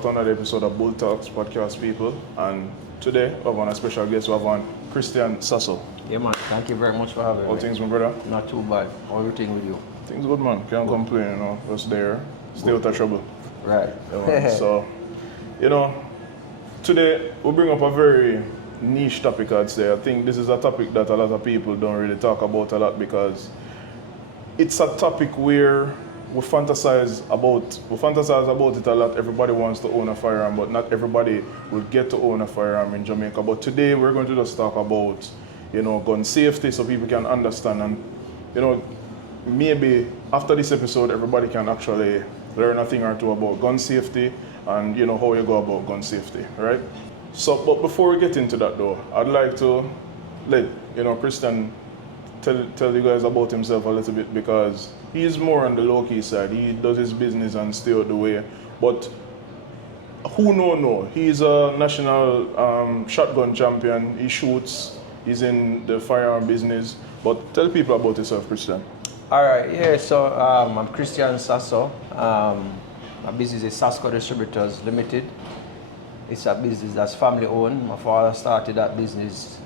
back to another episode of Bull Talks podcast, people. And today we have on a special guest. We have on Christian Sasso. Yeah, man. Thank you very much for having me. How things, my brother? Not too bad. How everything with you? Things good, man. Can't complain, you know. Just there. Stay out of trouble. Right. Yeah, so, you know, today we bring up a very niche topic, I'd say. I think this is a topic that a lot of people don't really talk about a lot because it's a topic where we fantasize about it a lot. Everybody wants to own a firearm, but not everybody will get to own a firearm in Jamaica. But today we're going to just talk about, you know, gun safety so people can understand. And, you know, maybe after this episode, everybody can actually learn a thing or two about gun safety and, you know, how you go about gun safety, right? So, but before we get into that though, I'd like to let, you know, Christian tell you guys about himself a little bit because he's more on the low-key side. He does his business and stay out the way. But who no? He's a national shotgun champion. He shoots. He's in the firearm business. But tell people about yourself, Christian. All right. Yeah. So I'm Christian Sasso. My business is Sasso Distributors Limited. It's a business that's family owned. My father started that business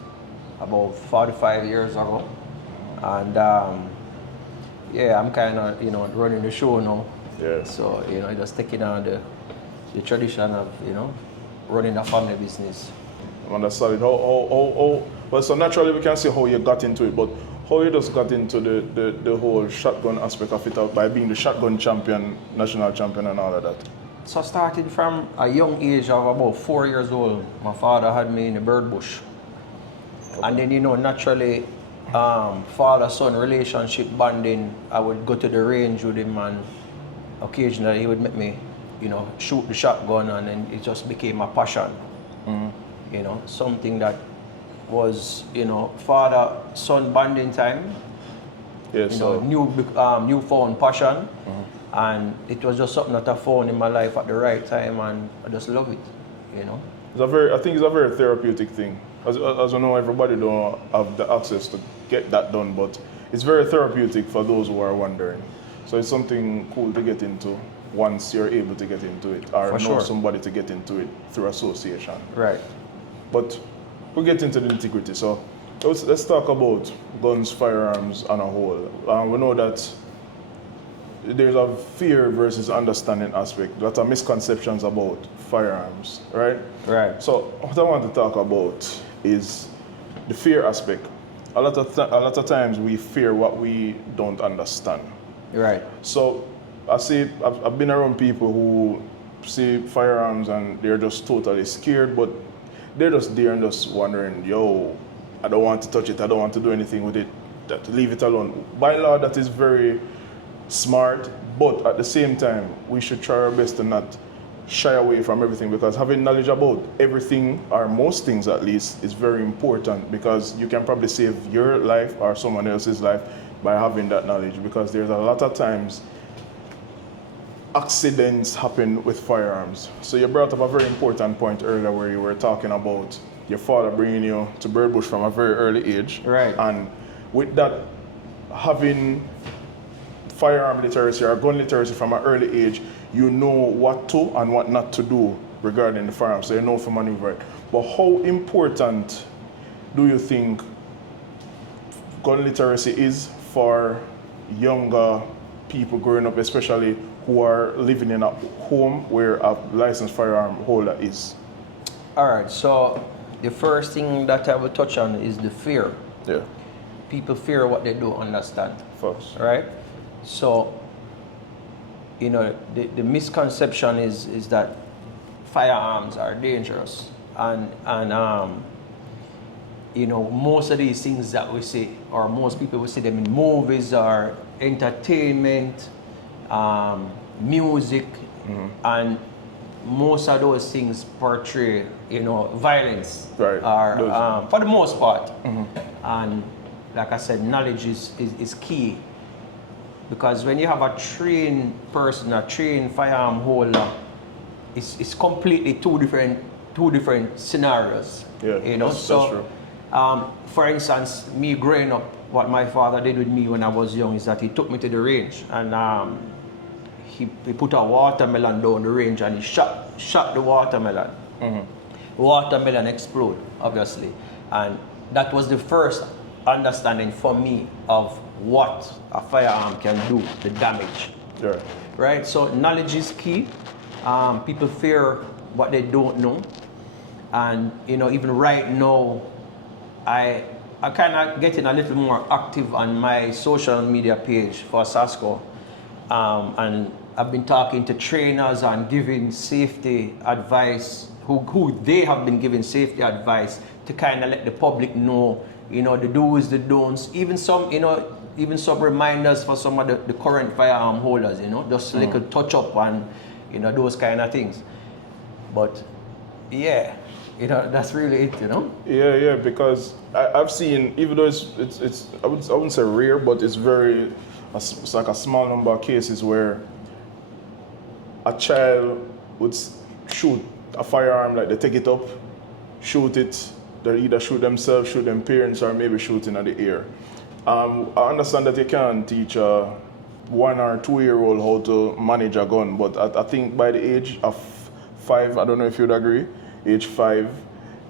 about 45 years ago. And yeah, I'm kind of, you know, running the show now. Yeah. So, you know, just taking on the tradition of, you know, running a family business. That's solid. Well, so naturally we can see how you got into it, but how you just got into the whole shotgun aspect of it by being the shotgun champion, national champion and all of that. So starting from a young age of about 4 years old, my father had me in the bird bush. Okay. And then, you know, naturally, father-son relationship bonding, I would go to the range with him and occasionally he would make me, you know, shoot the shotgun and then it just became a passion. Mm-hmm. You know, something that was, you know, father-son bonding time. Yes, you know, newfound passion. Mm-hmm. And it was just something that I found in my life at the right time and I just love it, you know. I think it's a very therapeutic thing. As you know, everybody don't have the access to get that done, but it's very therapeutic for those who are wondering. So it's something cool to get into once you're able to get into it, or know somebody to get into it through association. Right. But we'll get into the nitty-gritty. So let's talk about guns, firearms on a whole. We know that there's a fear versus understanding aspect. Lots of misconceptions about firearms, right? Right. So what I want to talk about is the fear aspect. A lot of times we fear what we don't understand. Right. So I've been around people who see firearms and they're just totally scared, but they're just there and just wondering, yo, I don't want to touch it, I don't want to do anything with it, leave it alone. By law, that is very smart, but at the same time, we should try our best to not shy away from everything because having knowledge about everything, or most things at least, is very important because you can probably save your life or someone else's life by having that knowledge because there's a lot of times accidents happen with firearms. So you brought up a very important point earlier where you were talking about your father bringing you to bird bush from a very early age. Right. And with that, having firearm literacy or gun literacy from an early age, you know what to and what not to do regarding the firearm, so you know to maneuver it. But how important do you think gun literacy is for younger people growing up, especially who are living in a home where a licensed firearm holder is? All right, so the first thing that I would touch on is the fear. Yeah. People fear what they don't understand. First. Right? So, you know, the misconception is that firearms are dangerous. And you know, most of these things that we see, or most people will see them in movies or entertainment, music, mm-hmm. and most of those things portray, you know, violence. Right. Or, for the most part. Mm-hmm. And like I said, knowledge is key. Because when you have a trained person, a trained firearm holder, it's completely two different scenarios. Yeah, you know. that's true. For instance, me growing up, what my father did with me when I was young is that he took me to the range and he put a watermelon down the range and he shot the watermelon. Watermelon explode, obviously. And that was the first understanding for me of what a firearm can do, the damage. Yeah. Right? So knowledge is key. People fear what they don't know. And you know, even right now, I kind of getting a little more active on my social media page for Sasco. And I've been talking to trainers and giving safety advice, who they have been giving safety advice to kind of let the public know, you know, the do's, the don'ts, even some, you know, even some reminders for some of the current firearm holders, you know, just little touch up and, you know, those kind of things. But yeah, you know, that's really it, you know? Yeah, because I've seen, even though it's I wouldn't say rare, but it's it's like a small number of cases where a child would shoot a firearm, like they take it up, shoot it, they either shoot themselves, shoot them parents, or maybe shooting at the air. I understand that you can teach a 1 or 2 year old how to manage a gun, but I think by the age of 5, I don't know if you'd agree, age 5,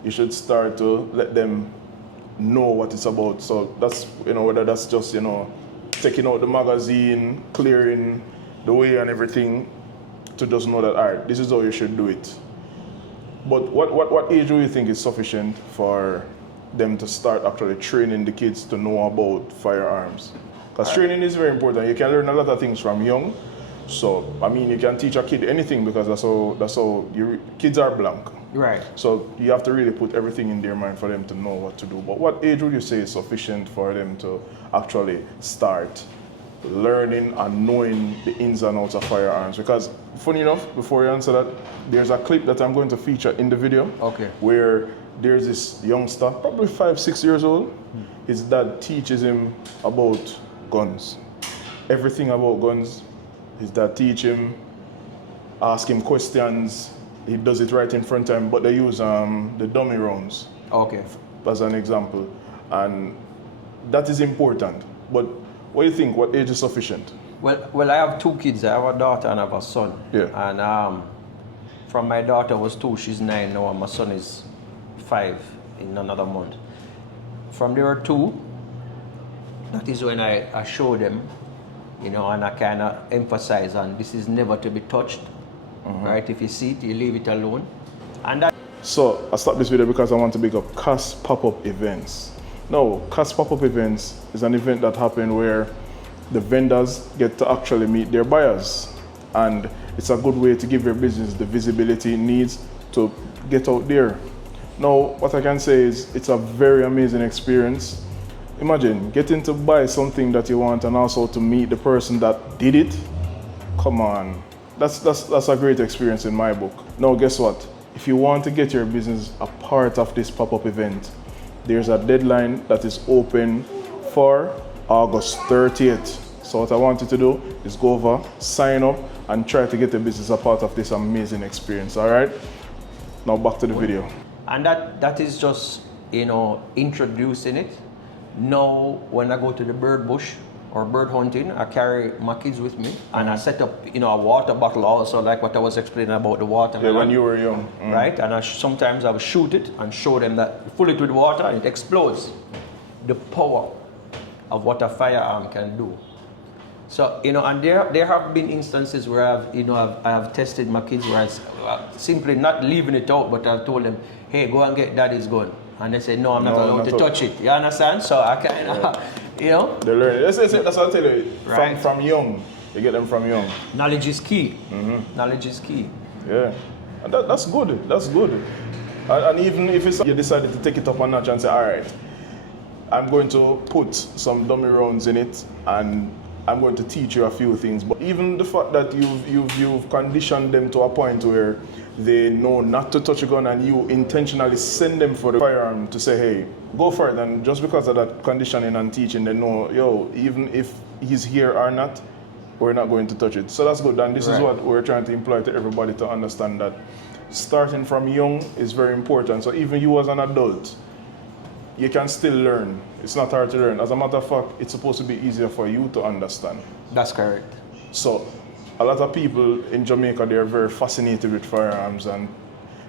you should start to let them know what it's about. So that's, you know, whether that's just, you know, taking out the magazine, clearing the way and everything, to just know that, all right, this is how you should do it. But what age do you think is sufficient for them to start actually training the kids to know about firearms? Because training is very important. You can learn a lot of things from young. So, I mean, you can teach a kid anything because that's how kids are blank. Right. So you have to really put everything in their mind for them to know what to do. But what age would you say is sufficient for them to actually start learning and knowing the ins and outs of firearms? Because funny enough, before you answer that, there's a clip that I'm going to feature in the video. Okay. Where there's this youngster, probably 5-6 years old. His dad teaches him about guns. Everything about guns. His dad teach him, ask him questions. He does it right in front of him, but they use the dummy rounds. Okay. As an example. And that is important. But what do you think? What age is sufficient? Well, I have 2 kids. I have a daughter and I have a son. Yeah. And from my daughter was 2, she's 9 now, and my son is 5 in another month. From there 2, that is when I show them, you know, and I kind of emphasize on this is never to be touched, right? If you see it, you leave it alone. And that. So I stopped this video because I want to pick up CAS pop-up events. Now, CAS pop-up events is an event that happens where the vendors get to actually meet their buyers. And it's a good way to give your business the visibility it needs to get out there. Now, what I can say is it's a very amazing experience. Imagine getting to buy something that you want and also to meet the person that did it. Come on, that's a great experience in my book. Now, guess what? If you want to get your business a part of this pop-up event, there's a deadline that is open for August 30th. So what I want you to do is go over, sign up, and try to get the business a part of this amazing experience, all right? Now back to the video. And that is just, you know, introducing it. Now, when I go to the bird bush or bird hunting, I carry my kids with me, and I set up, you know, a water bottle also, like what I was explaining about the water. Yeah, when you were young. Right? And sometimes I will shoot it and show them that fill it with water and it explodes. The power of what a firearm can do. So, you know, and there have been instances where I have tested my kids where I simply not leaving it out, but I've told them, hey, go and get daddy's gun. And they say, no, I'm not allowed to touch it. You understand? So I kind of, you know. They learn. That's what I tell you. Right. From young. You get them from young. Knowledge is key. Knowledge is key. Yeah. And that's good. That's good. And even if you decided to take it up a notch and say, all right, I'm going to put some dummy rounds in it and I'm going to teach you a few things. But even the fact that you've conditioned them to a point where they know not to touch a gun and you intentionally send them for the firearm to say, hey, go for it. And just because of that conditioning and teaching, they know, yo, even if he's here or not, we're not going to touch it. So that's good. And this is what we're trying to imply to everybody to understand, that starting from young is very important. So even you as an adult, you can still learn. It's not hard to learn. As a matter of fact, it's supposed to be easier for you to understand. That's correct. So a lot of people in Jamaica, they're very fascinated with firearms, and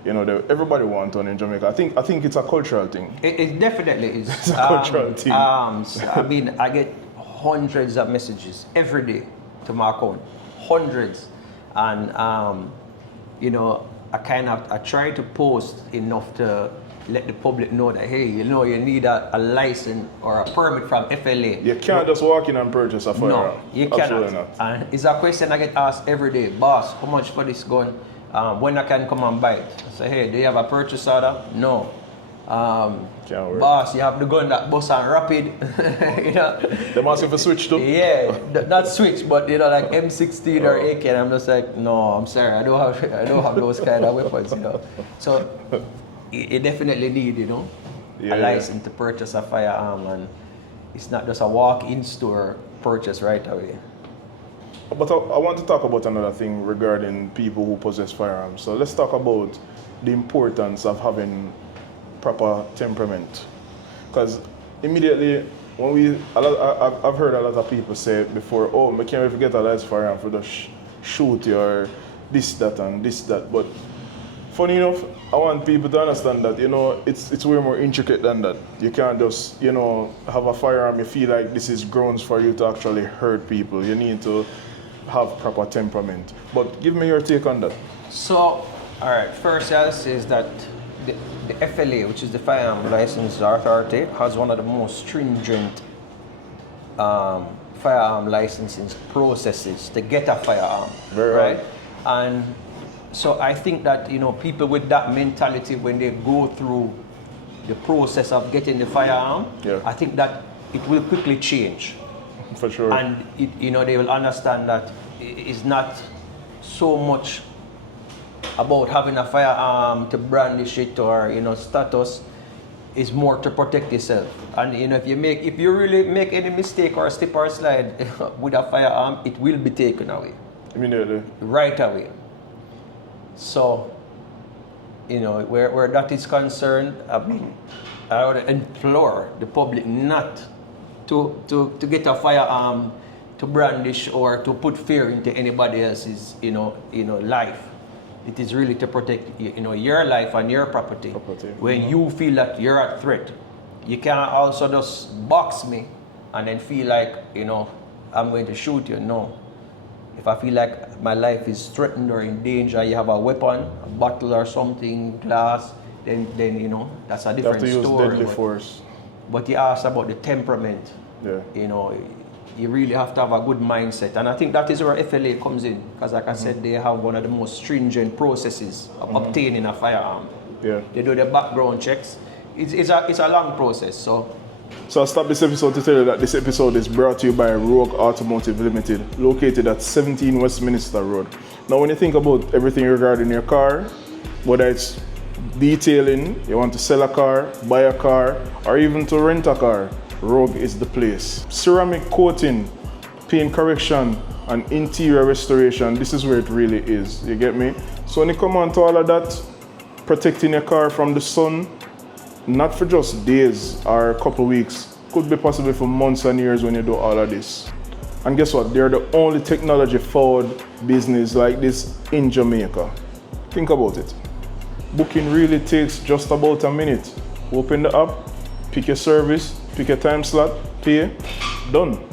you know, everybody wants one in Jamaica. I think it's a cultural thing. It definitely is. It's a cultural thing. I mean, I get hundreds of messages every day to my account, hundreds, and you know, I try to post enough to let the public know that, hey, you know, you need a license or a permit from FLA. You can't just walk in and purchase a firearm. No, you Absolutely cannot. not. And it's a question I get asked every day. Boss, how much for this gun? When I can come and buy it? I say, hey, do you have a purchase order? No. Can't work. Boss, you have the gun that bust and rapid. You know? They must have a switch too? Yeah, not switch, but you know, like M16 or AK, and I'm just like, no, I'm sorry, I don't have those kind of weapons, you know. So you definitely need, you know, a license to purchase a firearm, and it's not just a walk-in store purchase right away. But I want to talk about another thing regarding people who possess firearms. So let's talk about the importance of having proper temperament. Because immediately, when I've heard a lot of people say before, oh, I can't wait to get a license firearm for just shoot you or this, that, and this, that. But funny enough, I want people to understand that, you know, it's way more intricate than that. You can't just, you know, have a firearm, you feel like this is grounds for you to actually hurt people. You need to have proper temperament. But give me your take on that. So, all right, first I'll say is that the FLA, which is the Firearm License Authority, has one of the most stringent firearm licensing processes to get a firearm. Very right? right. And so I think that, you know, people with that mentality, when they go through the process of getting the firearm, I think that it will quickly change. For sure. And you know, they will understand that it's not so much about having a firearm to brandish it or, you know, status. Is more to protect yourself. And you know, if you really make any mistake or slip or slide with a firearm, it will be taken away. Immediately. Right away. So, you know, where that is concerned, I would implore the public not to get a firearm to brandish or to put fear into anybody else's, you know, life. It is really to protect, you know, your life and your property. When you feel that you're at threat, you can't also just box me and then feel like, you know, I'm going to shoot you. No. If I feel like my life is threatened or in danger, you have a weapon, a bottle or something, glass, then you know, that's a different story. You have to use deadly force. But you asked about the temperament. Yeah. You know, you really have to have a good mindset. And I think that is where FLA comes in. Because like I said, they have one of the most stringent processes of obtaining a firearm. Yeah. They do the background checks. It's a long process. So I'll stop this episode to tell you that this episode is brought to you by Rogue Automotive Limited, located at 17 Westminster Road. Now, when you think about everything regarding your car, whether it's detailing, you want to sell a car, buy a car, or even to rent a car, Rogue is the place. Ceramic coating, paint correction, and interior restoration, this is where it really is. You get me? So when you come on to all of that, protecting your car from the sun, not for just days or a couple weeks, could be possible for months and years when you do all of this. And guess what? They're the only technology-forward business like this in Jamaica. Think about it. Booking really takes just about a minute. Open the app, pick your service, pick your time slot, pay, done.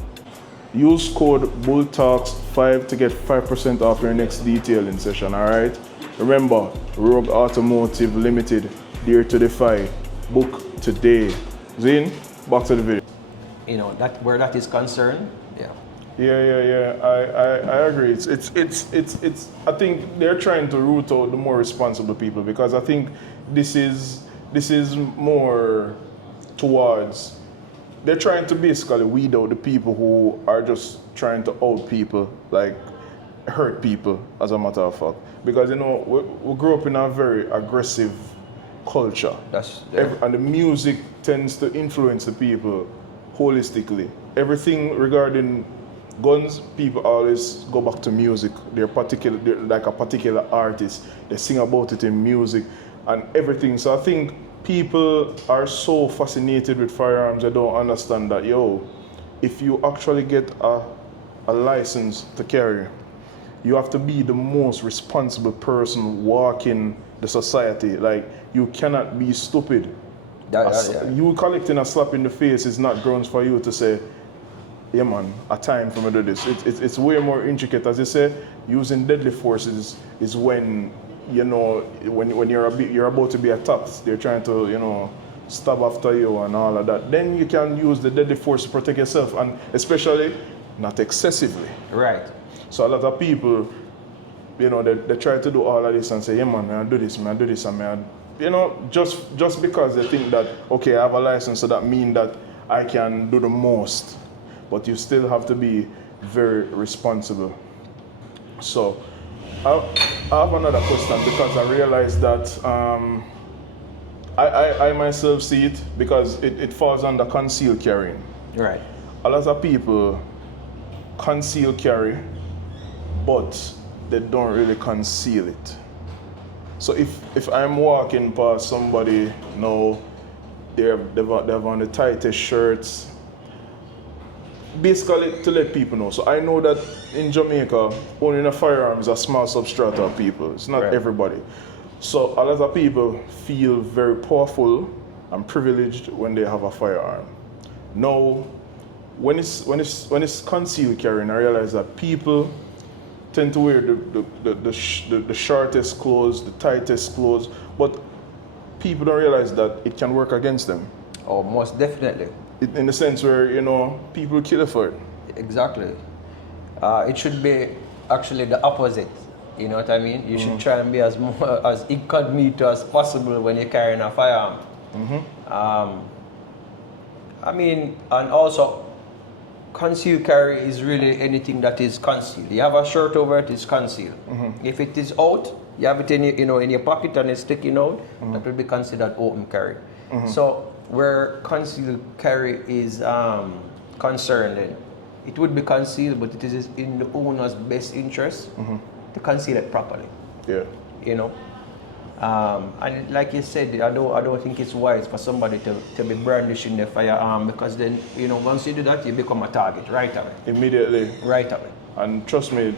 Use code BULLTALKS5 to get 5% off your next detailing session, alright? Remember, Rogue Automotive Limited, dare to defy. Book today. Zane, back to the video. you know, that where that is concerned, yeah. Yeah. I agree. It's. I think they're trying to root out the more responsible people, because I think this is more towards. They're trying to basically weed out the people who are just trying to out people, like hurt people, as a matter of fact. Because, you know, we grew up in a very aggressive culture. And the music tends to influence the people holistically. Everything regarding guns, people always go back to music. They're like a particular artist. They sing about it in music and everything. So I think people are so fascinated with firearms, they don't understand that, if you actually get a license to carry, you have to be the most responsible person walking the society. Like, you cannot be stupid. You collecting a slap in the face is not grounds for you to say, yeah man, a time for me to do this. It's way more intricate. As you say, using deadly force is when, you know, when you're about to be attacked, they're trying to, you know, stab after you and all of that. Then you can use the deadly force to protect yourself, and especially not excessively. Right. So a lot of people, you know, they try to do all of this and say, yeah man, I do this, man, I do this, and man, you know, just because they think that, okay, I have a license, so that means that I can do the most. But you still have to be very responsible. So I have another question, because I realized that I myself see it, because it falls under concealed carrying. Right. A lot of people conceal carry, but they don't really conceal it. So if I'm walking past somebody now, they've on the tightest shirts, basically to let people know. So I know that in Jamaica, owning a firearm is a small substrata of people. It's not everybody. So a lot of people feel very powerful and privileged when they have a firearm. Now, when it's concealed carrying, I realize that people tend to wear the shortest clothes, the tightest clothes, but people don't realize that it can work against them. Oh, most definitely. In the sense where, you know, people kill for it. Exactly. It should be actually the opposite. You know what I mean? You should try and be as incognito as possible when you're carrying a firearm. I mean, and also, concealed carry is really anything that is concealed. You have a shirt over it, it's concealed. If it is out, you have it in your pocket and it's sticking out, that will be considered open carry. So where concealed carry is concerned, it would be concealed, but it is in the owner's best interest to conceal it properly. Yeah. You know, and like you said, I don't think it's wise for somebody to be brandishing their firearm, because then, you know, once you do that, you become a target right away. Immediately. Right away. And trust me,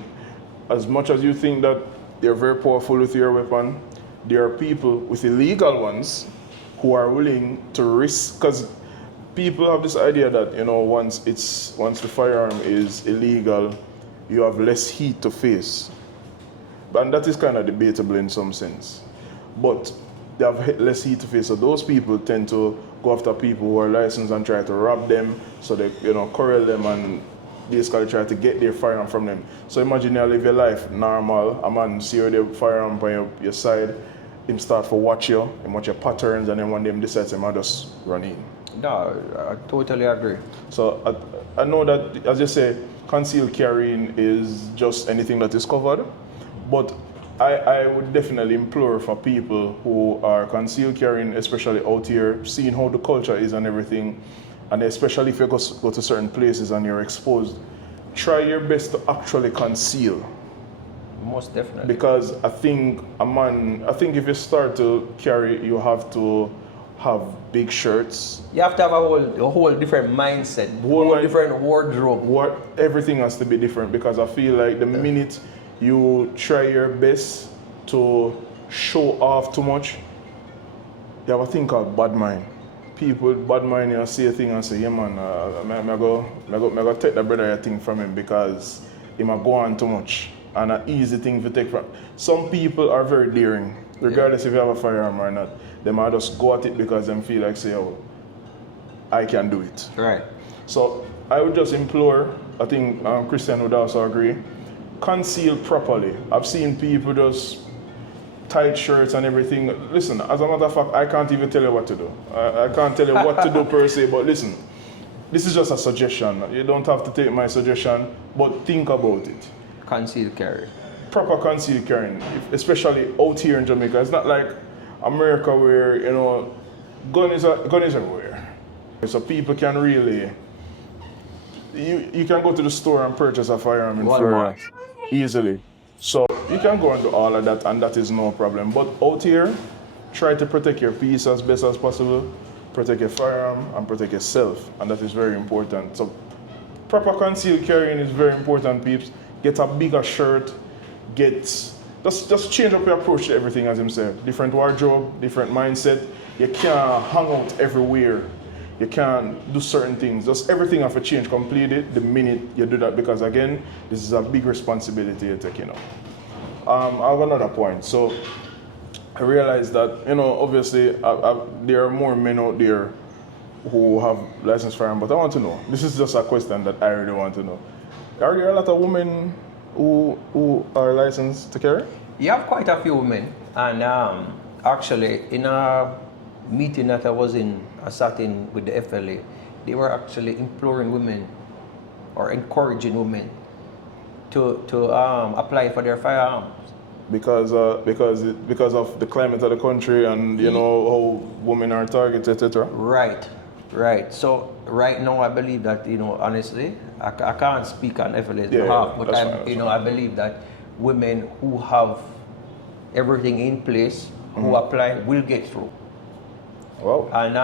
as much as you think that they're very powerful with your weapon, there are people with illegal ones who are willing to risk, because people have this idea that, you know, once the firearm is illegal, you have less heat to face. And that is kind of debatable in some sense. But they have less heat to face, so those people tend to go after people who are licensed and try to rob them, so they, you know, corral them and basically try to get their firearm from them. So imagine you live your life normal, a man see your firearm by your side, him start to watch you, him watch your patterns, and then one day him decides him just run in. No, I totally agree. So I know that, as you say, concealed carrying is just anything that is covered, but I would definitely implore for people who are concealed carrying, especially out here, seeing how the culture is and everything, and especially if you go to certain places and you're exposed, try your best to actually conceal. Most definitely. Because I think if you start to carry, you have to have big shirts. You have to have a whole different mindset, whole different wardrobe. Everything has to be different, because I feel like the minute you try your best to show off too much, you have a thing called bad mind. People with bad mind, you see a thing and say, yeah man, I go take the brother thing from him because he might go on too much. And an easy thing to take from. Some people are very daring, regardless if you have a firearm or not. They might just go at it because they feel like, say, oh, I can do it. Right. So I would just implore, I think Christian would also agree, conceal properly. I've seen people just tight shirts and everything. Listen, as a matter of fact, I can't even tell you what to do. I can't tell you what to do per se, but listen, this is just a suggestion. You don't have to take my suggestion, but think about it. Concealed carry. Proper concealed carrying, especially out here in Jamaica. It's not like America where, you know, gun is everywhere. So people can really, you can go to the store and purchase a firearm in Florida easily. So you can go and do all of that, and that is no problem. But out here, try to protect your peace as best as possible, protect your firearm, and protect yourself, and that is very important. So proper concealed carrying is very important, peeps. Get a bigger shirt, get just change up your approach to everything, as him said. Different wardrobe, different mindset. You can't hang out everywhere. You can't do certain things. Just everything have to change completely the minute you do that, because again, this is a big responsibility you're taking up. I have another point. So I realized that, obviously there are more men out there who have licensed firearm, but I want to know, this is just a question that I really want to know. Are there a lot of women who are licensed to carry? You have quite a few women, and actually in a meeting that I sat in with the FLA, they were actually imploring women or encouraging women to apply for their firearms. Because of the climate of the country and how women are targeted, etc. Right. So right now I believe that honestly I can't speak on FLA's behalf, but I believe that women who have everything in place who apply will get through. Wow. And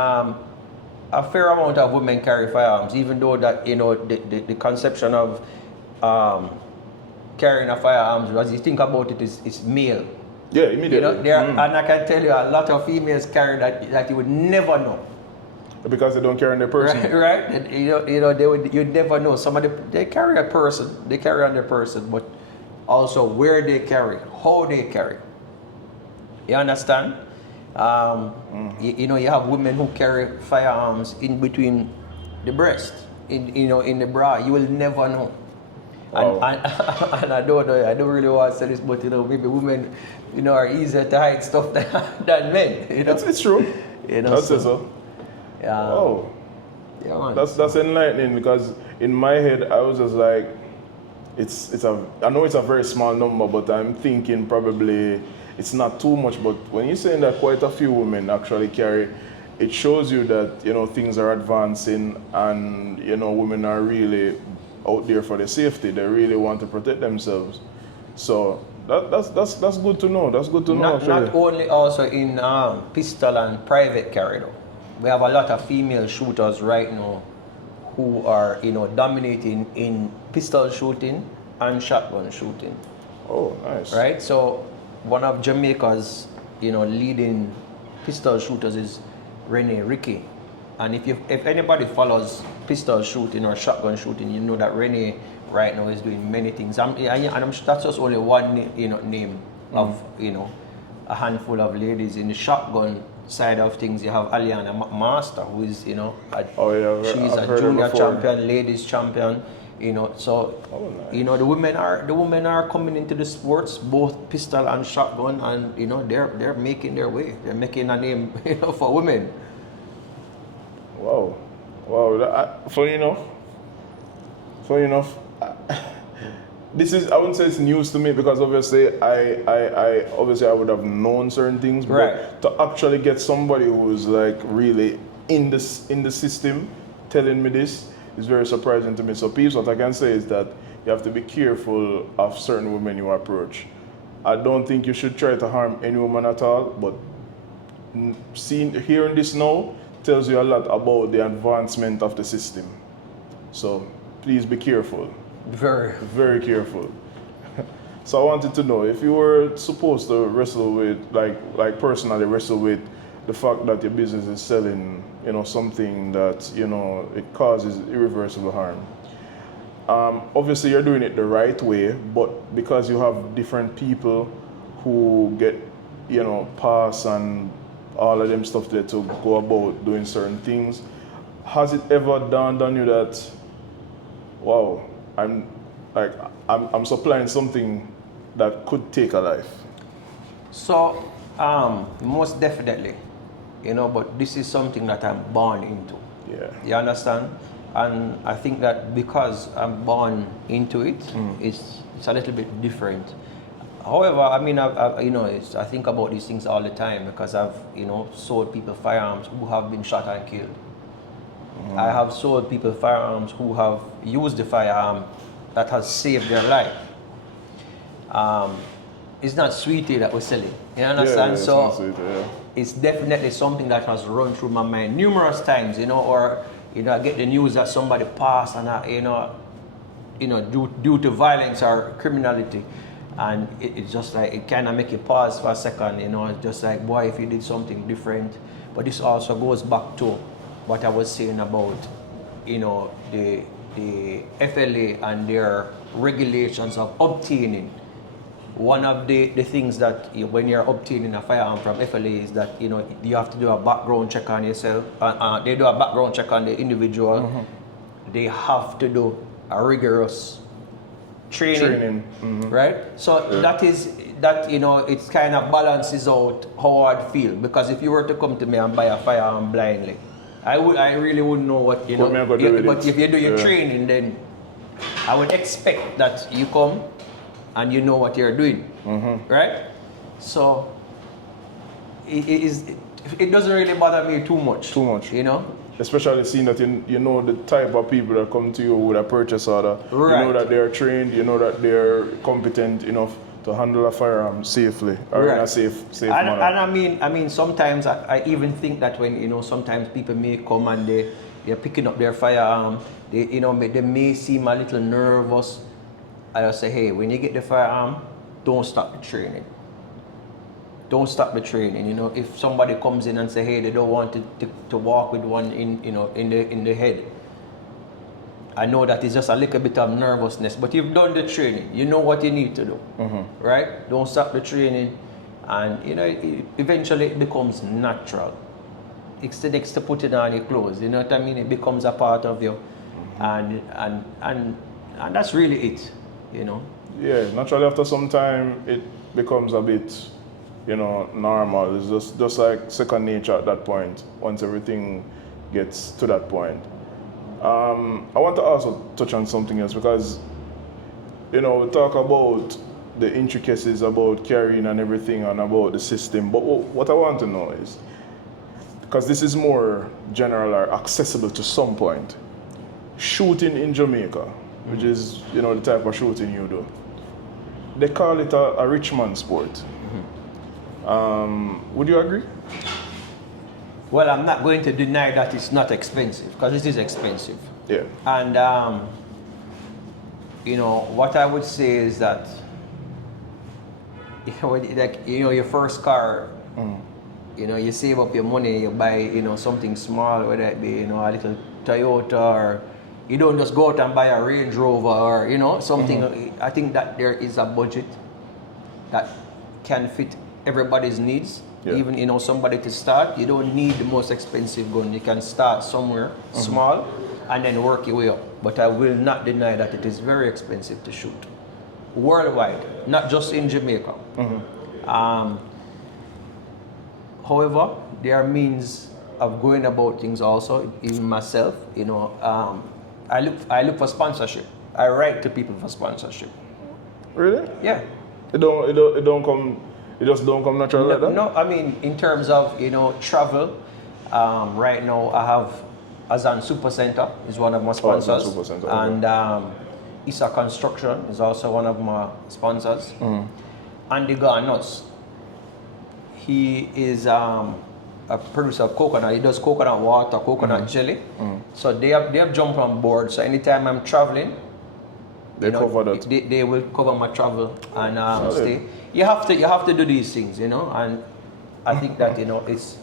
a fair amount of women carry firearms, even though that the conception of carrying a firearms, as you think about it, is male. Yeah, immediately. And I can tell you a lot of females carry that you would never know. Because they don't carry on their person. Right. You'd never know. They carry a person, they carry on their person, but also where they carry, how they carry. You understand? You have women who carry firearms in between the breast, in the bra. You will never know. Wow. And I don't know. I don't really want to say this, but maybe women, are easier to hide stuff than men. It's true. That's so. Yeah. Oh. Yeah, man. That's enlightening, because in my head I was just like, I know it's a very small number, but I'm thinking probably it's not too much. But when you're saying that quite a few women actually carry, it shows you that things are advancing, and women are really out there for their safety. They really want to protect themselves. So that's good to know. That's good to know. Not only also in pistol and private carry though. We have a lot of female shooters right now who are dominating in pistol shooting and shotgun shooting. Oh, nice. Right? So one of Jamaica's leading pistol shooters is Renee Ricky. And if anybody follows pistol shooting or shotgun shooting, you know that Renee right now is doing many things. That's just only one name of a handful of ladies. In the shotgun side of things, you have Aliana Master, who is she's a junior champion, ladies champion. So nice. The women are coming into the sports, both pistol and shotgun, and they're making their way. They're making a name for women. Wow. Funny enough, this is, I wouldn't say it's news to me, because obviously I would have known certain things, but right. To actually get somebody who's like really in the system telling me this is very surprising to me. So peeps, what I can say is that you have to be careful of certain women you approach. I don't think you should try to harm any woman at all, but hearing this now tells you a lot about the advancement of the system. So please be careful. Very. Very careful. So I wanted to know, if you were supposed to wrestle with, like personally wrestle with the fact that your business is selling, something that, it causes irreversible harm. Obviously you're doing it the right way, but because you have different people who get, pass and all of them stuff there to go about doing certain things, has it ever dawned on you that, wow, I'm supplying something that could take a life? So, most definitely, but this is something that I'm born into. Yeah. You understand? And I think that because I'm born into it, it's a little bit different. However, I think about these things all the time, because I've, sold people firearms who have been shot and killed. I have sold people firearms who have used the firearm that has saved their life. It's not sweetie that we're selling. You understand? It's definitely something that has run through my mind numerous times, or I get the news that somebody passed and due to violence or criminality, And it's just like, it kind of make you pause for a second, you know, it's just like, boy, if you did something different. But this also goes back to what I was saying about, you know, the FLA and their regulations of obtaining. One of the things that when you're obtaining a firearm from FLA is that, you know, you have to do a background check on yourself. They do a background check on the individual. They have to do a rigorous training. Right? So that, you know, it kind of balances out how I'd feel. Because if you were to come to me and buy a firearm blindly, I really wouldn't know what, you know. But if you do your training, then I would expect that you come and you know what you're doing, right? So it doesn't really bother me too much. You know? Especially seeing that you know the type of people that come to you with a purchase order. Right. You know that they're trained, you know that they're competent enough to handle a firearm safely or in a safe manner. And I mean, sometimes I even think that when, you know, sometimes people may come and they're picking up their firearm, they may seem a little nervous. I just say, hey, when you get the firearm, don't stop the training. Don't stop the training. You know, if somebody comes in and say, hey, they don't want to walk with one in the head, I know that it's just a little bit of nervousness, but you've done the training. You know what you need to do, right? Don't stop the training, and you know, eventually it becomes natural. It's the next to put it on your clothes. You know what I mean? It becomes a part of you, and that's really it. You know? Yeah, naturally after some time it becomes a bit, you know, normal. It's just like second nature at that point, once everything gets to that point. I want to also touch on something else because, you know, we talk about the intricacies about carrying and everything and about the system, but what I want to know is, because this is more general or accessible to some point, shooting in Jamaica, which is, you know, the type of shooting you do, they call it a rich man sport. Would you agree? Well, I'm not going to deny that it's not expensive, because it is expensive. Yeah. And, you know, what I would say is that, you know, like, you know, your first car, you know, you save up your money, you buy, you know, something small, whether it be, you know, a little Toyota, or you don't just go out and buy a Range Rover or, you know, something. I think that there is a budget that can fit everybody's needs. Yeah. Even, you know, somebody to start, you don't need the most expensive gun. You can start somewhere small and then work your way up. But I will not deny that it is very expensive to shoot worldwide, not just in Jamaica. However, there are means of going about things also. Even myself, you know, I look for sponsorship. I write to people for sponsorship. Really? Yeah. It don't come. It just don't come natural like that? No, I mean, in terms of, you know, travel, right now I have Azan Super Center is one of my sponsors. Super Center, and Isa Construction is also one of my sponsors. Andy Garnuts, he is a producer of coconut. He does coconut water, coconut jelly. So they have jumped on board. So anytime I'm traveling, they cover that. They will cover my travel and stay. You have to do these things, you know, and I think that, you know, it's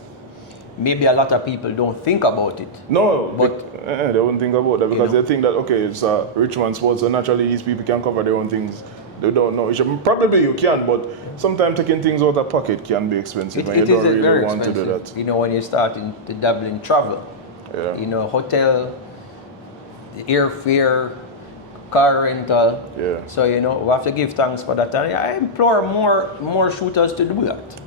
maybe a lot of people don't think about it. No, but they won't think about that because they think that, okay, it's a rich man's sport, so naturally these people can cover their own things. They don't know. Probably you can, but sometimes taking things out of pocket can be expensive, and you don't really want to do that. You know, when you start to dabble in travel, you know, hotel, airfare, car rental. Yeah. So, you know, we have to give thanks for that. And I implore more shooters to do that.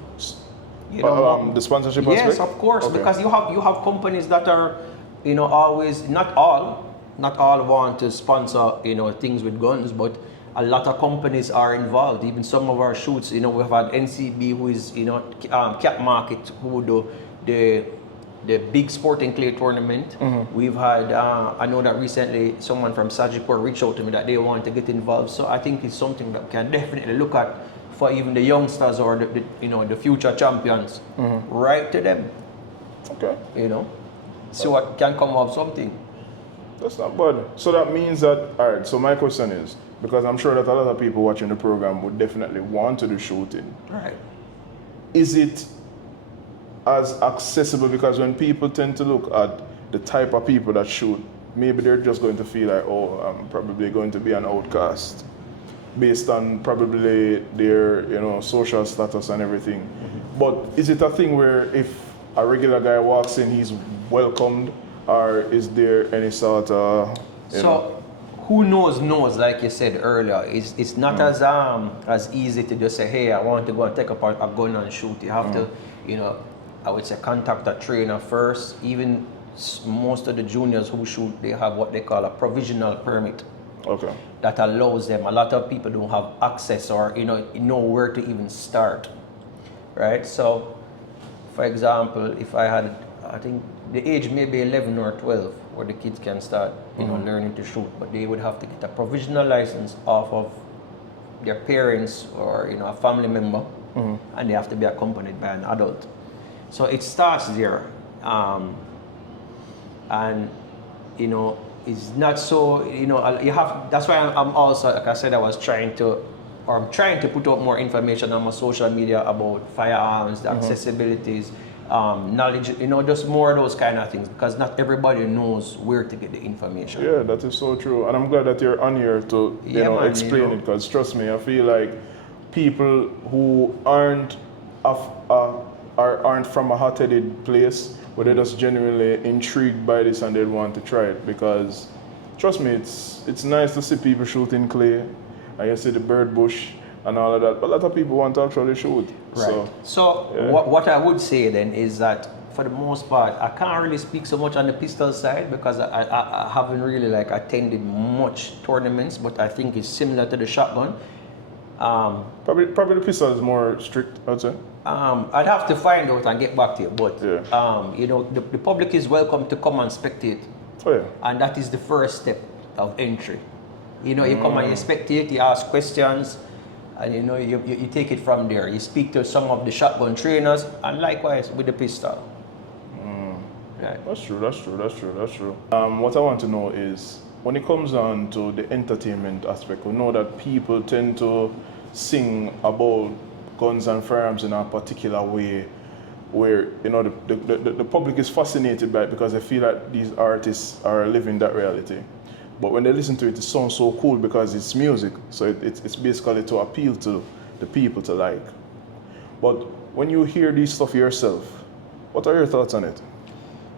You know, the sponsorship yes, aspect? of course, Okay. because you have companies that are, you know, always, not all want to sponsor, you know, things with guns, but a lot of companies are involved. Even some of our shoots, you know, we've had NCB, who is, you know, Cap Market, who do the big sporting clay tournament. We've had, I know that recently someone from Sagipur reached out to me that they want to get involved. So I think it's something that we can definitely look at for even the youngsters or the you know, the future champions. Write to them. Okay. You know, see what can come of something. That's not bad. So that means that, all right, so my question is, because I'm sure that a lot of people watching the program would definitely want to do shooting. Right. Is it as accessible? Because when people tend to look at the type of people that shoot, maybe they're just going to feel like, oh, I'm probably going to be an outcast based on probably their, social status and everything. But is it a thing where if a regular guy walks in, he's welcomed, or is there any sort of, So who knows, like you said earlier. It's not as easy to just say, hey, I want to go and take up a gun and shoot. You have to, I would say contact a trainer first. Even most of the juniors who shoot, they have what they call a provisional permit. Okay. That allows them. A lot of people don't have access or know where to even start, right? So, for example, if I had, I think the age may be 11 or 12 where the kids can start, learning to shoot, but they would have to get a provisional license off of their parents or a family member, and they have to be accompanied by an adult. So it starts there, and it's not so, you have, that's why I'm also, like I said, I'm trying to put out more information on my social media about firearms, the accessibilities, knowledge, just more of those kind of things, because not everybody knows where to get the information. Yeah, that is so true. And I'm glad that you're on here to, explain it, because trust me, I feel like people who aren't from a hot-headed place, but they're just genuinely intrigued by this and they want to try it, because trust me, it's nice to see people shooting clay, and you see the bird bush and all of that, but a lot of people want to actually shoot. Right. So yeah. what I would say then is that for the most part, I can't really speak so much on the pistol side because I haven't really attended much tournaments, but I think it's similar to the shotgun. Probably the pistol is more strict, I'd say. I'd have to find out and get back to you, but yeah. The public is welcome to come and spectate. Oh yeah. And that is the first step of entry. You come and you spectate, you ask questions, and you take it from there. You speak to some of the shotgun trainers, and likewise with the pistol. Right. That's true. What I want to know is, when it comes down to the entertainment aspect, we know that people tend to sing about guns and firearms in a particular way, where the public is fascinated by it because they feel that these artists are living that reality. But when they listen to it, it sounds so cool because it's music. So it's basically to appeal to the people to like. But when you hear this stuff yourself, what are your thoughts on it?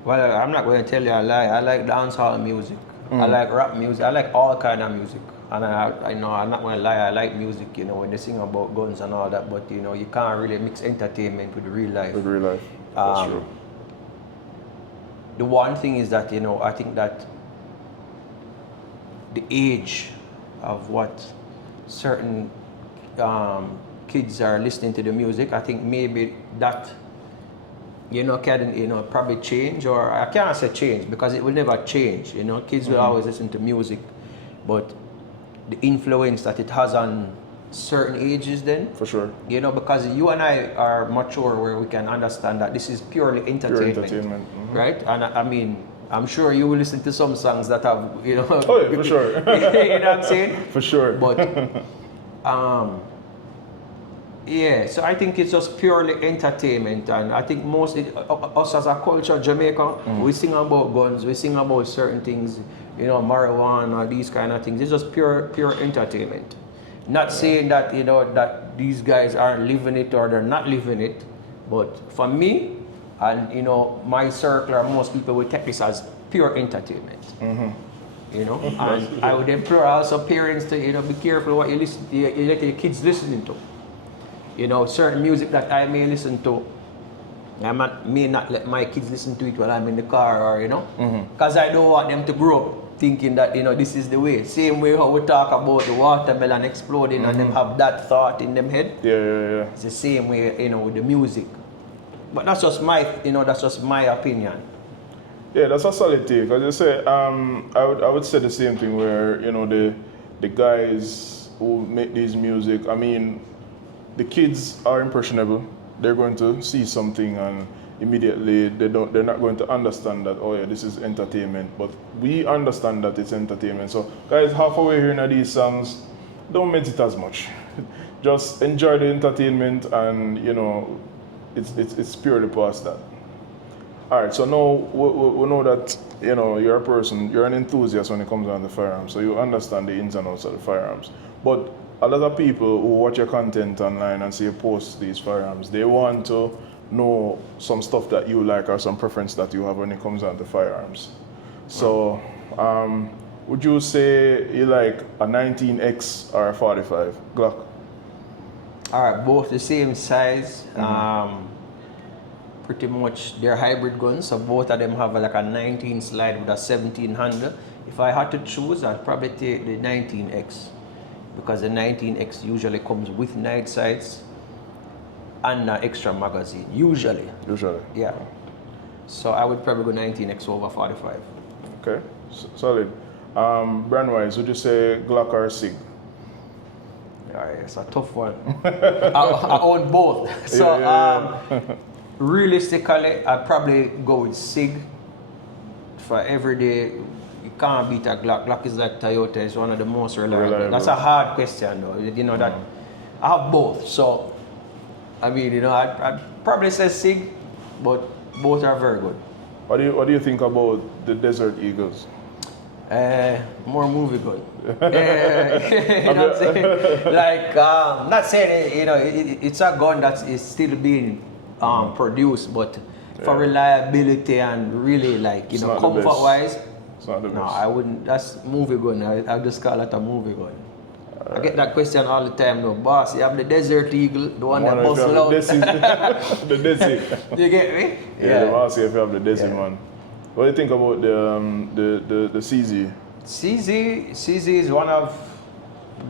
Well, I'm not going to tell you a lie. I like dancehall music. I like rap music. I like all kind of music. And I'm not going to lie, I like music, when they sing about guns and all that, but you can't really mix entertainment with real life. With real life. That's true. The one thing is that, I think that the age of what certain kids are listening to the music, I think maybe that can probably change, or I can't say change because it will never change. Kids will always listen to music, but the influence that it has on certain ages then. For sure. Because you and I are mature where we can understand that this is purely entertainment. Pure entertainment. Right? And I mean, I'm sure you will listen to some songs that have, Oh yeah, for sure. you know what I'm saying? For sure. But, yeah, so I think it's just purely entertainment, and I think us as a culture, Jamaica, we sing about guns, we sing about certain things, marijuana, these kind of things. It's just pure entertainment. Not saying that that these guys aren't living it or they're not living it, but for me, and my circle or most people will take this as pure entertainment. And I would implore also parents to be careful what you let your kids listening to. Certain music that I may listen to, I may not let my kids listen to it while I'm in the car, or because I don't want them to grow up thinking that this is the way. Same way how we talk about the watermelon exploding and them have that thought in them head. Yeah. It's the same way with the music. But that's just my opinion. Yeah, that's a solid take. As you say, I would say the same thing where the guys who make these music, I mean, the kids are impressionable. They're going to see something and immediately they're not going to understand that, oh yeah, this is entertainment. But we understand that it's entertainment. So guys, halfway here in these songs, don't meditate as much. Just enjoy the entertainment, and you know, it's purely past that. All right, so now we know that, you know, you're a person, you're an enthusiast when it comes down to firearms, so you understand the ins and outs of the firearms. But a lot of people who watch your content online and see you post these firearms, they want to know some stuff that you like or some preference that you have when it comes down to firearms. So, would you say you like a 19X or a 45 Glock? All right, both the same size. Pretty much they're hybrid guns, so both of them have like a 19 slide with a 17 handle. If I had to choose, I'd probably take the 19X, because the 19X usually comes with night sights and an extra magazine, usually. Yeah. So I would probably go 19X over 45. Okay, solid. Brand-wise, would you say Glock or SIG? Yeah, it's a tough one. I own both. So realistically, I'd probably go with SIG. For everyday, you can't beat a Glock. Glock is like Toyota, it's one of the most reliable. That's a hard question though. You know that I have both. So I mean, you know, I'd probably say SIG, but both are very good. What do you think about the Desert Eagles? More movie gun. You know what I'm saying? Like, not saying, you know, it's a gun that is still being produced, but for reliability and really, like, you know, comfort-wise, it's not the best. No, I wouldn't. That's movie gun. I just call it a movie gun. I get that question all the time, no, boss. You have the Desert Eagle, the one that busts loud. The Desi. Do you get me? Yeah, the boss if you have the Desi, man. What do you think about the CZ? CZ is one of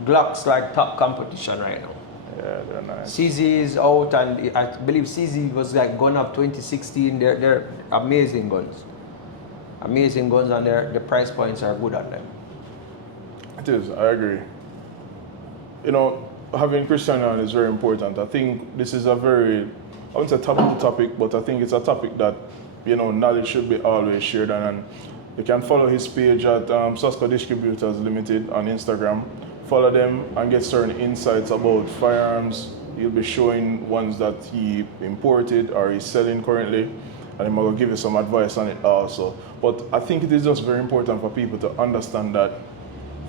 Glock's like top competition right now. Yeah, they're nice. CZ is out, and I believe CZ was like gun up 2016. They're amazing guns. Amazing guns, and the price points are good on them. It is, I agree. You know, having Christian on is very important. I think this is a very, I wouldn't say taboo topic, but I think it's a topic that, you know, knowledge should be always shared. And you can follow his page at Sasko Distributors Limited on Instagram. Follow them and get certain insights about firearms. He'll be showing ones that he imported or he's selling currently, and I'm going to give you some advice on it also. But I think it is just very important for people to understand that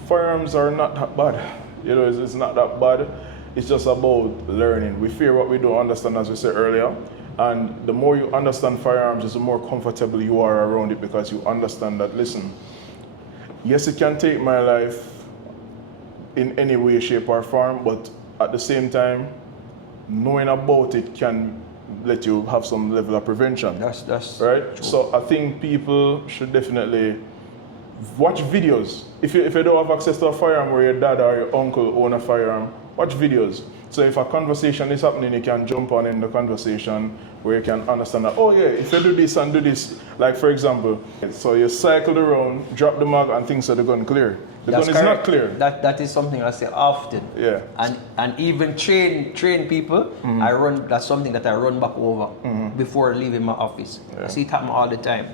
firearms are not that bad. You know, it's not that bad. It's just about learning. We fear what we don't understand, as we said earlier. And the more you understand firearms, the more comfortable you are around it, because you understand that, listen, yes, it can take my life in any way, shape, or form, but at the same time, knowing about it can let you have some level of prevention. That's right. True. So I think people should definitely watch videos. If you don't have access to a firearm, where your dad or your uncle own a firearm, watch videos. So if a conversation is happening, you can jump on in the conversation, where you can understand that, oh yeah, if you do this and do this, like for example, so you cycle around, drop the mag, and things are the gun clear. The gun is not clear. That is something I say often. Yeah. And even train people, that's something that I run back over before leaving my office. Yeah. I see it happen all the time.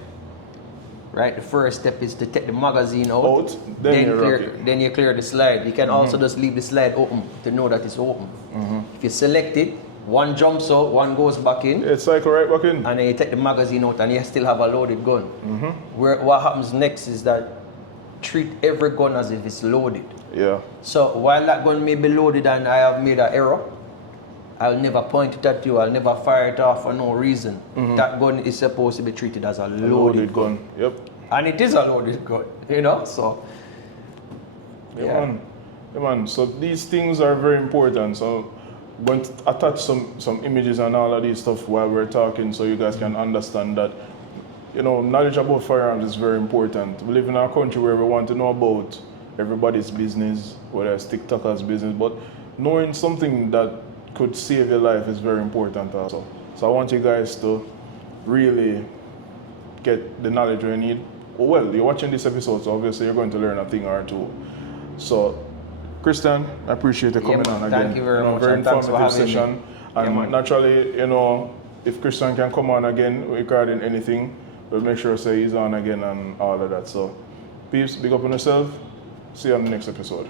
Right? The first step is to take the magazine out, then you clear the slide. You can also just leave the slide open to know that it's open. If you select it, one jumps out, one goes back in. Yeah, cycle right back in. And then you take the magazine out and you still have a loaded gun. What happens next is that treat every gun as if it's loaded. Yeah. So while that gun may be loaded and I have made an error, I'll never point it at you, I'll never fire it off for no reason. That gun is supposed to be treated as a loaded gun. Yep. And it is a loaded gun, you know, so. Yeah, man. So these things are very important. So I'm going to attach some images and all of these stuff while we're talking, so you guys can understand that, you know, knowledge about firearms is very important. We live in a country where we want to know about everybody's business, whether it's TikToker's business, but knowing something that could save your life is very important also. So I want you guys to really get the knowledge you need. Well, you're watching this episode, so obviously you're going to learn a thing or two. So, Christian, I appreciate you coming on again. Thank you very much. Very informative session. And naturally, you know, if Christian can come on again regarding anything, we'll make sure say he's on again and all of that. So peace, big up on yourself. See you on the next episode.